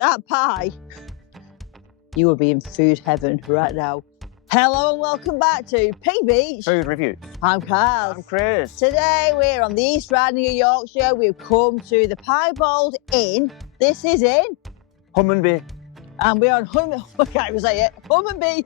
that pie, you will be in food heaven right now. Hello and welcome back to P Beach Food Review. I'm Carl. I'm Chris. Today we're on the East Riding of Yorkshire. We've come to the Piebald Inn. This is in Hunmanby. and we're on I can't even say it. Hunmanby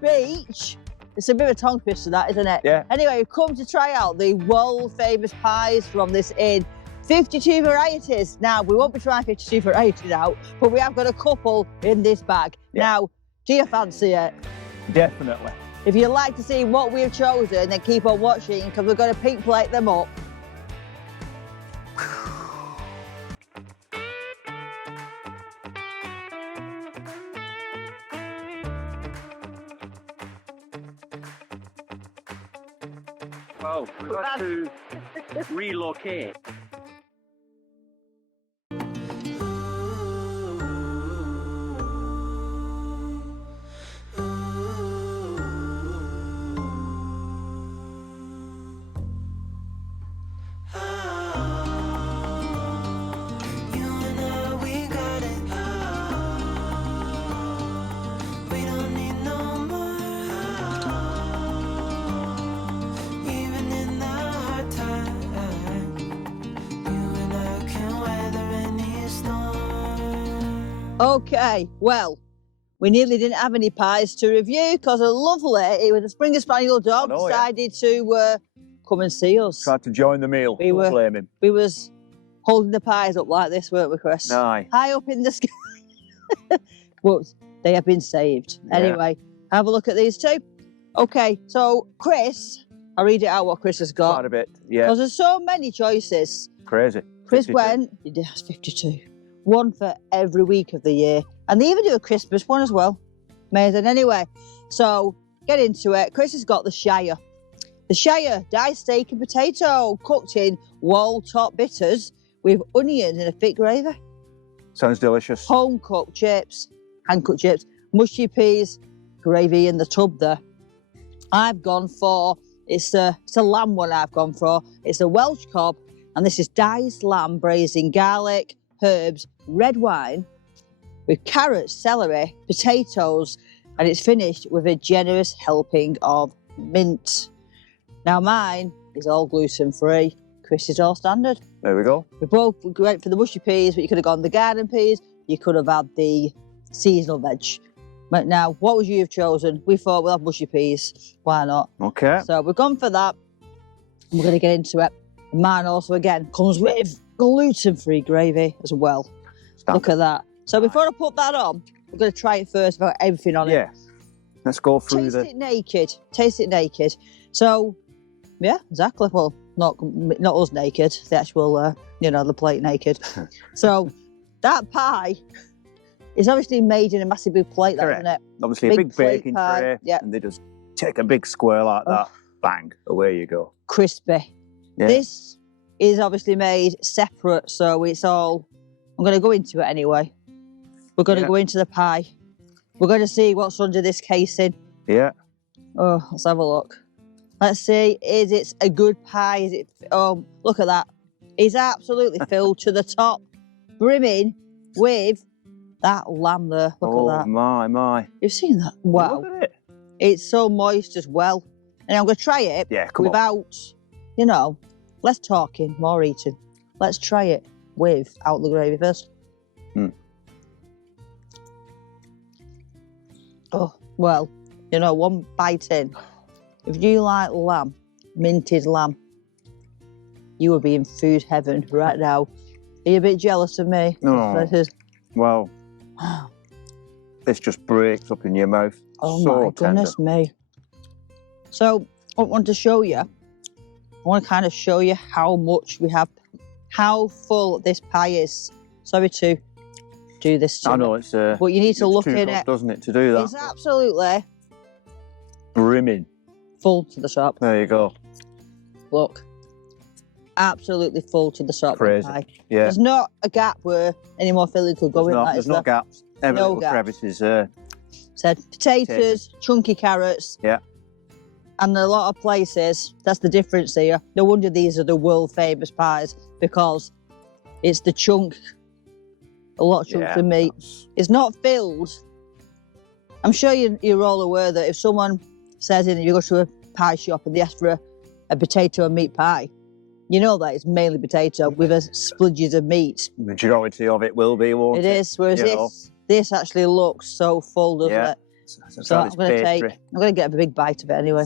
Beach. It's a bit of a tongue twister, that, isn't it? Yeah. Anyway, we've come to try out the world famous pies from this inn. 52 varieties. Now, we won't be trying 52 varieties out, but we have got a couple in this bag. Yeah. Now, do you fancy it? Definitely. If you'd like to see what we've chosen, then keep on watching because we're going to pink plate them up. Oh, we've got to relocate. Okay, well, we nearly didn't have any pies to review because it was a Springer Spaniel dog decided to come and see us. Tried to join the meal. We were- blame him. We was holding the pies up like this, weren't we, Chris? Aye. High up in the sky. But they have been saved. Yeah. Anyway, have a look at these two. Okay, so Chris, I'll read it out what Chris has got. Quite a bit. Yeah. Because there's so many choices. Crazy. Chris 52. went, he did, that's 52. One for every week of the year. And they even do a Christmas one as well. Amazing. Anyway, so get into it. Chris has got the Shire. The Shire diced steak and potato cooked in Wold top bitters with onions and a thick gravy. Sounds delicious. Home cooked chips, hand cooked chips, mushy peas, gravy in the tub there. I've gone for, it's a lamb one I've gone for. It's a Welsh cob, and this is diced lamb braised in garlic, herbs, red wine, with carrots, celery, potatoes, and it's finished with a generous helping of mint. Now mine is all gluten-free. Chris is all standard. There we go. We both went for the mushy peas, but you could have gone the garden peas. You could have had the seasonal veg. But now, what would you have chosen? We thought we'll have mushy peas. Why not? Okay. So we've gone for that. We're going to get into it. Mine also, again, comes with gluten-free gravy as well. Standard. Look at that. So before I put that on, we're going to try it first without everything on it. Yeah. Let's go through Taste it naked. Taste it naked. So, yeah, exactly. Well, not us naked. The actual, the plate naked. So that pie is obviously made in a massive big plate, that, isn't it? Obviously a big plate baking pie, tray. yeah. And they just take a big square like that. Bang. Away you go. Crispy. Yeah. This is obviously made separate, so it's all... I'm going to go into it anyway. We're going to go into the pie. We're going to see what's under this casing. Yeah. Oh, let's have a look. Let's see, is it a good pie? Is it? Oh, look at that. It's absolutely filled to the top, brimming with that lamb there. Look at that. My. You've seen that? Wow. Look at it. It's so moist as well. And I'm going to try it Come on. without, less talking, more eating. Let's try it without the gravy first. Oh, well, one bite in. If you like lamb, minted lamb, you will be in food heaven right now. Are you a bit jealous of me? No. Well, this just breaks up in your mouth. Oh so my goodness me. So, I want to show you, kind of show you how much we have, how full this pie is. Sorry to do this to I know, it's but you need to look too in good, it. doesn't it, to do that? It's absolutely brimming. full to the top. There you go. Look. Absolutely full to the top. Crazy. Pie. Yeah. There's not a gap where any more filling could go in. There's no gaps. Every No little gaps. crevice is Said potatoes, chunky carrots. Yeah. And a lot of places, that's the difference here. No wonder these are the world famous pies, because it's the chunk a lot of chunks of meat. It's not filled. I'm sure you're all aware that if someone says you go to a pie shop and they ask for a potato and meat pie, you know that it's mainly potato with a splidges of meat. Majority of it will be, won't it? It is, whereas this actually looks so full, doesn't it? So I'm going to get a big bite of it anyway.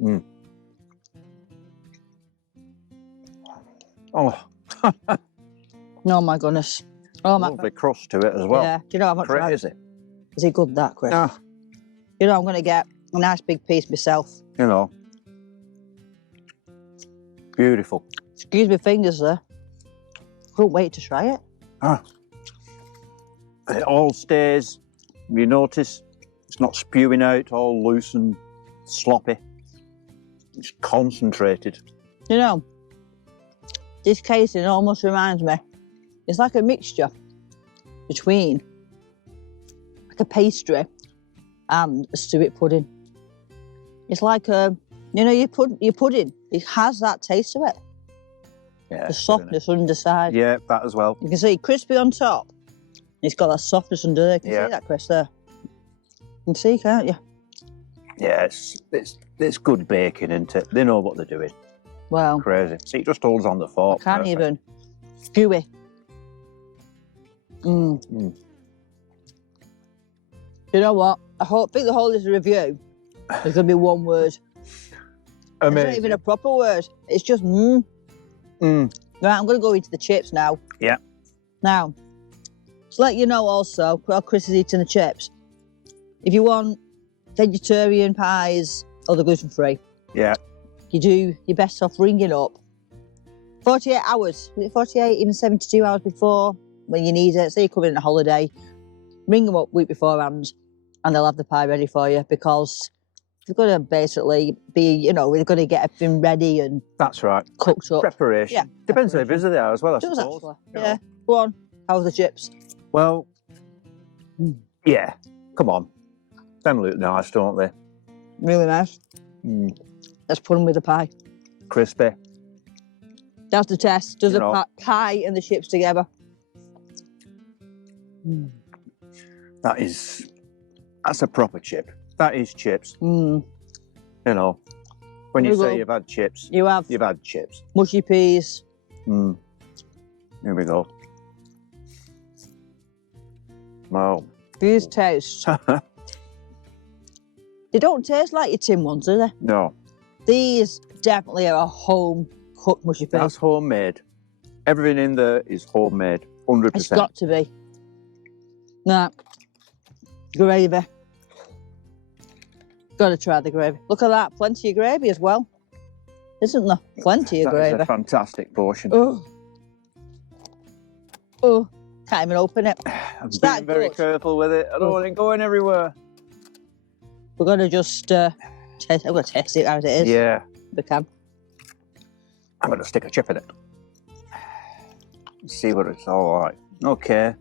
Mm. Oh. Oh my goodness. Oh my. Lovely crust to it as well. Yeah. Do you know how much? Crazy. Is it good, that, Chris? No. You know, I'm going to get a nice big piece myself. You know. Beautiful. Excuse me fingers there. Couldn't wait to try it. Ah. It all stays. You notice it's not spewing out all loose and sloppy. It's concentrated. You know, this casing almost reminds me. It's like a mixture between like a pastry and a suet pudding. It's like a, you know, your pudding. It has that taste to it. Yeah. The softness underside. Yeah, that as well. You can see crispy on top. It's got that softness under there. Can you see that, Chris, there? You can see, can't you? Yeah, it's good baking, isn't it? They know what they're doing. Wow. Crazy. See, it just holds on the fork. Can't even. Gooey. Mm. Mm. You know what? I think the whole of this review is going to be one word. Amazing. It's not even a proper word. It's just mmm. Mm. Right, I'm going to go into the chips now. Yeah. Now, to let you know also, while Chris is eating the chips, if you want vegetarian pies or the gluten-free, yeah, you do your best off ringing up 48 hours, 48, even 72 hours before when you need it. Say you're coming on a holiday, ring them up week beforehand and they'll have the pie ready for you, because you've got to basically be, you know, we've got to get everything ready and that's right, cooked up. Preparation. Yeah, depends how busy they are as well, I suppose. Actually. Yeah. Go on. How's the chips? Well, yeah. Come on. Them look nice, don't they? Really nice. Mm. Let's put them with the pie. Crispy. That's the test. Does the pie and the chips together? Mm. That's a proper chip. That is chips. Mm. You know, when you say you've had chips, you've had chips. Mushy peas. Mm. Here we go. Wow. These taste. They don't taste like your tin ones, do they? No. These definitely are a home-cooked mushy peas. That's homemade. Everything in there is homemade, 100%. It's got to be. Nah. Gravy. Got to try the gravy. Look at that, plenty of gravy as well. Isn't there? Plenty of gravy. That's a fantastic portion. Oh. Oh. Can't even open it. I'm being very careful with it. I don't want it going everywhere. We're going to just test. I'm going to test it as it is. Yeah. We can. I'm going to stick a chip in it. See what it's all like. Okay.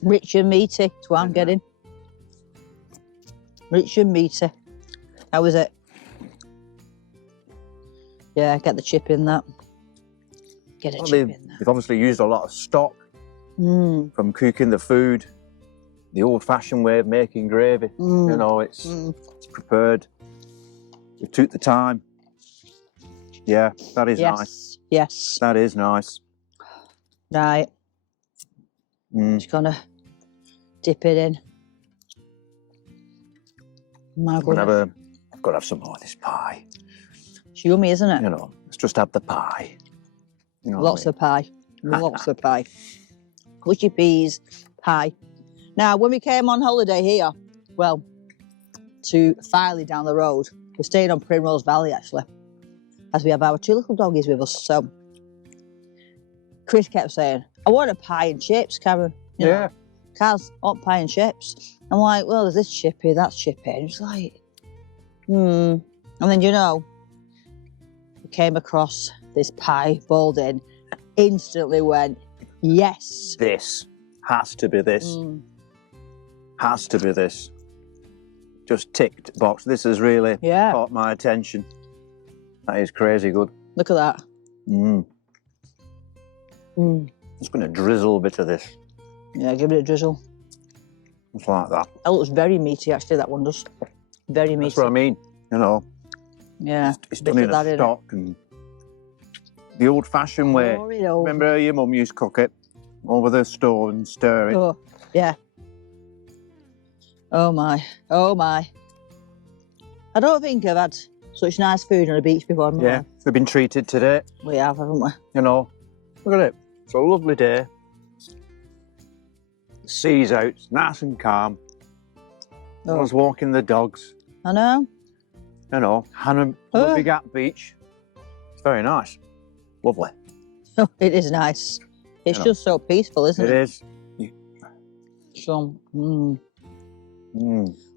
Rich and meaty. That's what I'm getting. Rich and meaty. How is it? Yeah, get the chip in that. Get a chip in that. They've obviously used a lot of stock. From cooking the food, the old-fashioned way of making gravy. You know, it's prepared. We took the time. Yeah, that is nice. Yes. That is nice. Right. Just gonna dip it in. My goodness. I've got to have some more of this pie. It's yummy, isn't it? You know, let's just have the pie. You know Lots of pie. Lots of pie. Mushy peas, pie. Now, when we came on holiday here, well, to Filey down the road, we stayed on Primrose Valley, actually, as we have our two little doggies with us. So, Chris kept saying, I want a pie and chips, Karen. You know, Kaz, I want pie and chips. I'm like, well, there's this chip here, that's chip here. And it's like, And then, you know, we came across this Piebald Inn, instantly went, yes. This has to be this. Has to be this. Just ticked box. This has really caught my attention. That is crazy good. Look at that. Just going to drizzle a bit of this. Yeah, give it a drizzle. Just like that. It looks very meaty, actually, that one does. Very meaty. That's what I mean, you know. Yeah. It's done in a stock and the old-fashioned way. Remember how your mum used to cook it over the stove and stir it? Oh, yeah. Oh my, oh my. I don't think I've had such nice food on a beach before. Yeah, we've been treated today. We have, haven't we? You know, look at it. It's a lovely day. The sea's out, it's nice and calm. I was walking the dogs. I know. You know, Hunmanby Gap Beach. It's very nice. Lovely. Oh, it is nice. It's just so peaceful, isn't it? It is. So,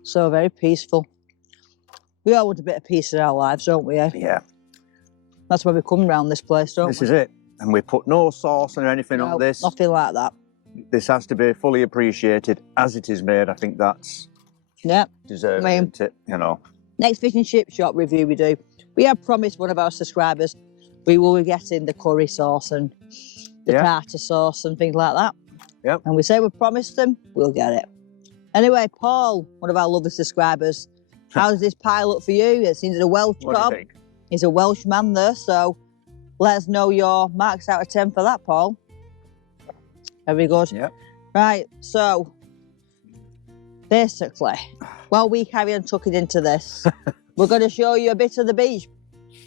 so very peaceful. We all want a bit of peace in our lives, don't we? Eh? Yeah. That's why we come round this place, don't we? This is it. And we put no sauce or anything on this. Nothing like that. This has to be fully appreciated as it is made. I think that's deserved, isn't it? You know. Next fish and chip shop review we do, we have promised one of our subscribers we will be getting the curry sauce and the tartar sauce and things like that. Yep. And we say we promised them, we'll get it. Anyway, Paul, one of our lovely subscribers, how does this pie look for you? It seems a Welsh What do cob. you think? He's a Welsh man there, so let us know your marks out of 10 for that, Paul. Very good. Yep. Right, so basically, while we carry on tucking into this, we're going to show you a bit of the beach.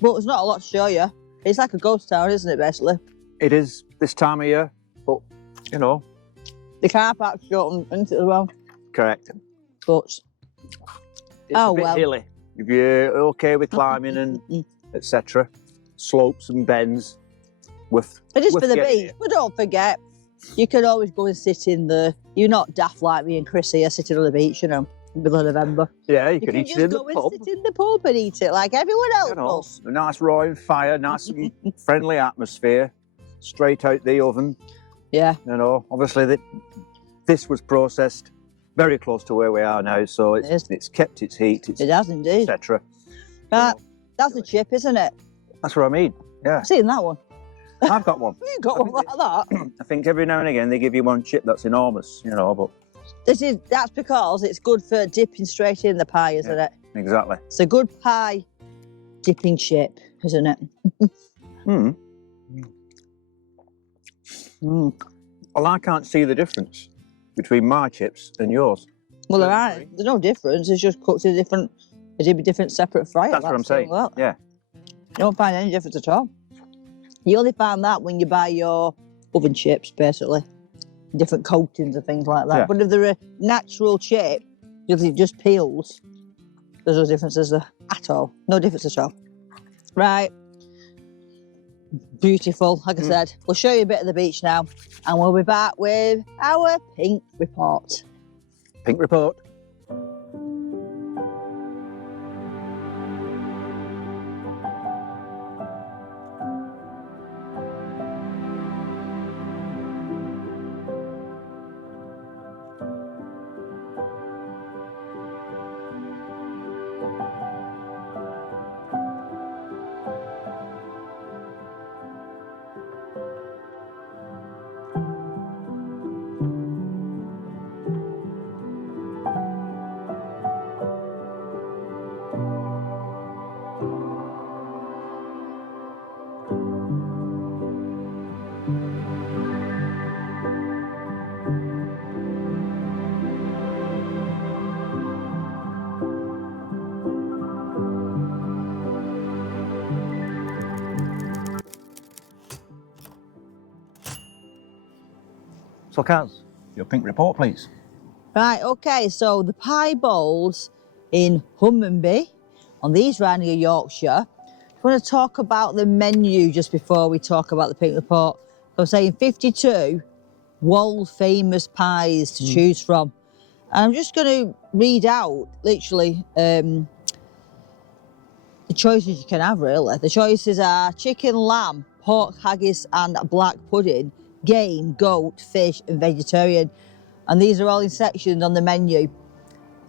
But there's not a lot to show you. It's like a ghost town, isn't it, basically? It is this time of year, but, you know. The car park's shut, isn't it, as well? Correct. But, It's a bit hilly. If you're okay with climbing and etc., slopes and bends. It is for the beach, but don't forget, you can always go and sit in the... You're not daft like me and Chris here, sitting on the beach, you know, in the middle of November. Yeah, you can eat it in the pub. You can just go and sit in the pub and eat it like everyone else does. A nice roaring fire, nice and friendly atmosphere, straight out the oven. Yeah. You know, obviously this was processed very close to where we are now, so it's kept its heat. It has indeed. Etc. Right, that's a chip, isn't it? That's what I mean, yeah. I've seen that one. I've got one. You've got one like that? I think every now and again they give you one chip that's enormous, you know, but... That's because it's good for dipping straight in the pie, isn't it? Exactly. It's a good pie dipping chip, isn't it? Well, I can't see the difference between my chips and yours. Well, there's no difference. It's just cooked in a different separate fryer. That's what I'm saying. Well, yeah. You don't find any difference at all. You only find that when you buy your oven chips, basically. Different coatings and things like that. Yeah. But if they're a natural chip, it just peels, there's no differences there at all. No difference at all. Right. Beautiful. Like I said, we'll show you a bit of the beach now, and we'll be back with our pink report. Pink report. So, Kaz, your pink report, please. Right, okay, so the Piebald in Hunmanby, on these round near Yorkshire. I want to talk about the menu just before we talk about the pink report. So I'm saying 52 Wold famous pies to choose from. And I'm just going to read out, literally, the choices you can have, really. The choices are chicken, lamb, pork haggis and black pudding, game, goat, fish and vegetarian. And these are all in sections on the menu.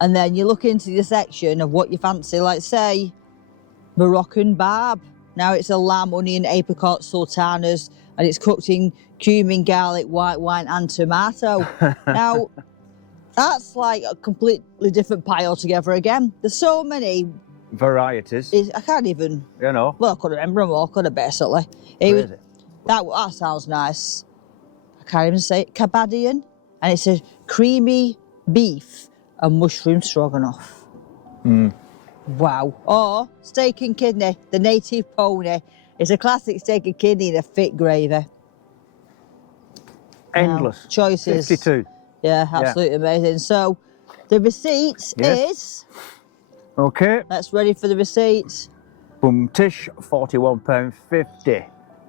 And then you look into the section of what you fancy, like say, Moroccan barb. Now it's a lamb, onion, apricot, sultanas and it's cooked in cumin, garlic, white wine and tomato. Now, that's like a completely different pie altogether again. There's so many varieties. I can't even, You know. well, I couldn't remember them all, could I, basically? That sounds nice. I can't even say it. Cabadian, and it's a creamy beef and mushroom stroganoff. Wow. Or steak and kidney, the native pony. It's a classic steak and kidney in a thick gravy. Endless. Now, choices. 52. Yeah, absolutely amazing. So the receipt is... Okay. Let's ready for the receipt. Boom tish, £41.50.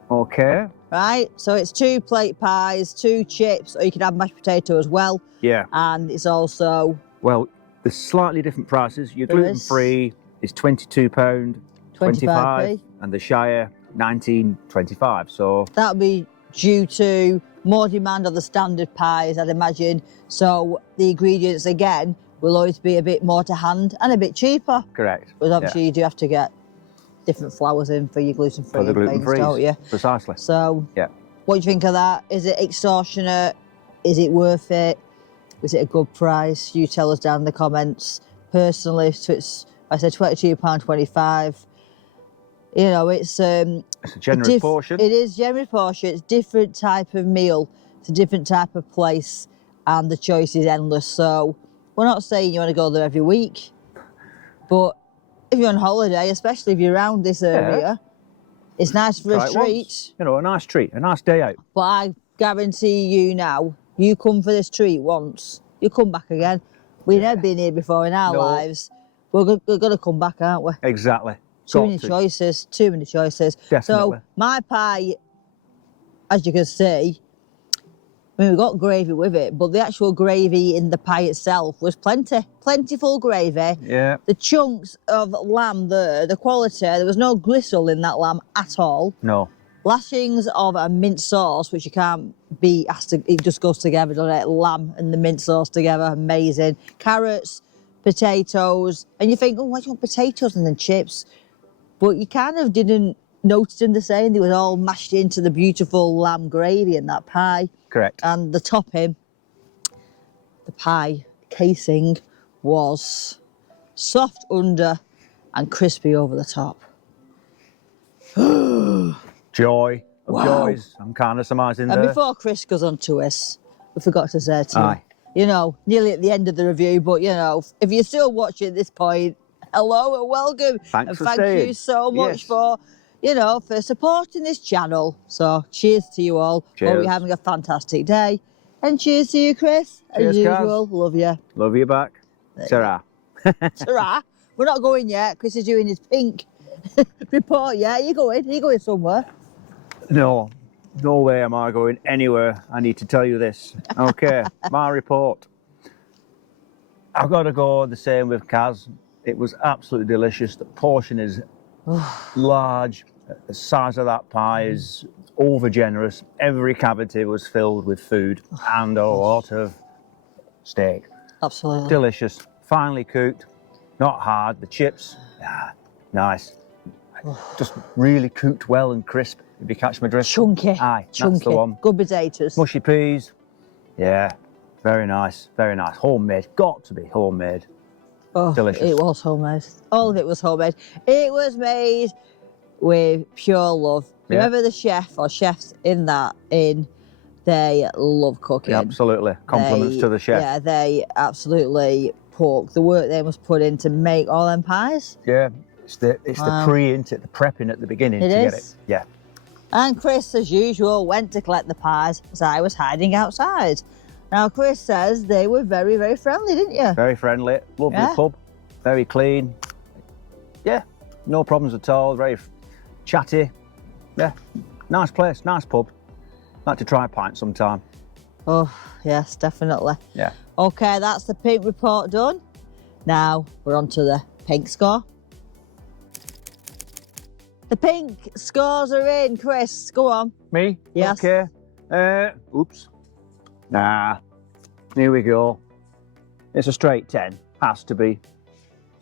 Okay. Right, so it's 2 plate pies, 2 chips, or you can have mashed potato as well. Yeah. And it's also... Well, there's slightly different prices. Your gluten-free is £22.25, and the Shire £19.25. So that'll be due to more demand on the standard pies, I'd imagine. So the ingredients again will always be a bit more to hand and a bit cheaper. Correct. Because obviously you do have to get different flours in for your gluten-free. For the gluten-free, don't you? Precisely. So yeah. What do you think of that? Is it extortionate? Is it worth it? Is it a good price? You tell us down in the comments. Personally, so I said £22.25. You know, it's a generous portion. It is generous portion. It's different type of meal. It's a different type of place, and the choice is endless. So we're not saying you want to go there every week, but if you're on holiday, especially if you're around this area, it's nice for a treat. You know, a nice treat, a nice day out. But I guarantee you now, you come for this treat once, you come back again. We've never been here before in our lives. We're going to come back, aren't we? Exactly. Too many choices. Definitely. So my pie, as you can see, I mean, we got gravy with it, but the actual gravy in the pie itself was plentiful gravy. Yeah. The chunks of lamb there, the quality, there was no gristle in that lamb at all. No. Lashings of a mint sauce, which you can't beat, it just goes together, doesn't it? Lamb and the mint sauce together, amazing. Carrots, potatoes, and you think, oh, why do you want potatoes and then chips? But you kind of didn't notice them the same. They were all mashed into the beautiful lamb gravy in that pie. Correct. And the topping, the pie casing, was soft under and crispy over the top. Joy of joys. I'm kind of surmising there. And before Chris goes on to us, we forgot to say to you, you know, nearly at the end of the review, but you know, if you're still watching at this point, hello and welcome. Thanks for thank staying. You so much for, you know, for supporting this channel. So cheers to you all. Cheers. Hope you're having a fantastic day. And cheers to you, Chris. Cheers, as usual. Kaz. Love you. Love you back. Ta-ra. Ta-ra. We're not going yet. Chris is doing his pink report yet. Are you going? Are you going somewhere? No. No way am I going anywhere. I need to tell you this. Okay, my report. I've got to go the same with Kaz. It was absolutely delicious. The portion is large. The size of that pie is over generous. Every cavity was filled with food and a lot of steak. Absolutely. Delicious. Finely cooked. Not hard. The chips, nice. Just really cooked well and crisp, if you catch my drift. Chunky. Aye, Chunky. that's the one. Good potatoes. Mushy peas. Yeah, very nice. Very nice. Homemade. Got to be homemade. Oh, delicious. It was homemade. All of it was homemade. It was made with pure love. Yeah. Remember the chef or chefs in that inn, they love cooking. Yeah, absolutely. Compliments to the chef. Yeah, they absolutely the work they must put in to make all them pies. Yeah, it's the isn't it? The prepping at the beginning to get it. Yeah. And Chris, as usual, went to collect the pies as I was hiding outside. Now, Chris says they were very, very friendly, didn't you? Very friendly. Lovely pub. Very clean. Yeah, no problems at all. Very chatty. Yeah, nice place, nice pub. Like to try a pint sometime. Oh, yes, definitely. Yeah. Okay, that's the pink report done. Now, we're on to the pink score. The pink scores are in. Chris, go on. Me? Yes. Okay. Oops. Nah. Here we go. It's a straight 10. Has to be.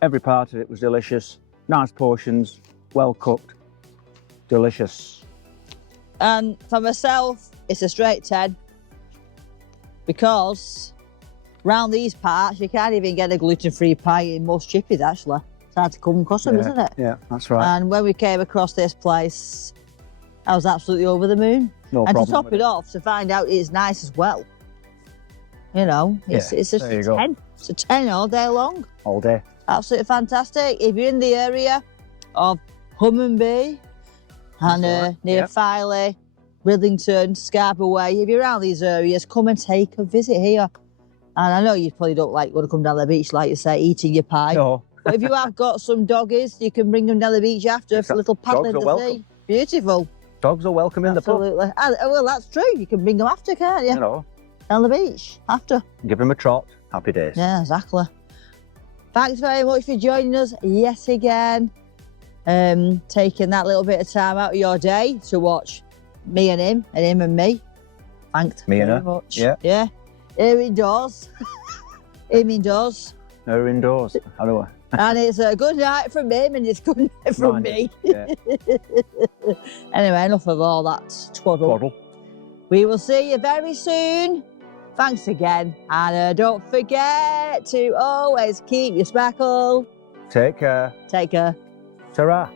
Every part of it was delicious. Nice portions. Well cooked. Delicious. And for myself, it's a straight 10. Because round these parts, you can't even get a gluten-free pie in most chippies, actually. It's hard to come across them, isn't it? Yeah, that's right. And when we came across this place, I was absolutely over the moon. No and problem to top with it off, to find out it's nice as well. You know, it's a there you go. 10. It's a 10 all day long. All day. Absolutely fantastic. If you're in the area of Hunmanby and right, near yeah. Filey, Bridlington, Scarborough Way, if you're around these areas, come and take a visit here. And I know you probably don't want to come down the beach, like you say, eating your pie. No. But if you have got some doggies, you can bring them down the beach after for a little paddle in Dogs the are sea. welcome. Beautiful. Dogs are welcome in the pub. Absolutely. Well, that's true. You can bring them after, can't you? You know, Down the beach after. give them a trot. Happy days. Yeah, exactly. Thanks very much for joining us yet again. Taking that little bit of time out of your day to watch me and him and me. Thanks Me and very her. much. Yeah. Yeah. Here indoors. Him indoors. They're indoors. I know. And it's a good night from him and it's good night from Mine me. Yeah. Anyway, enough of all that twaddle. Bottle. We will see you very soon. Thanks again. And don't forget to always keep your spackle. Take care. Take care. Ta-ra.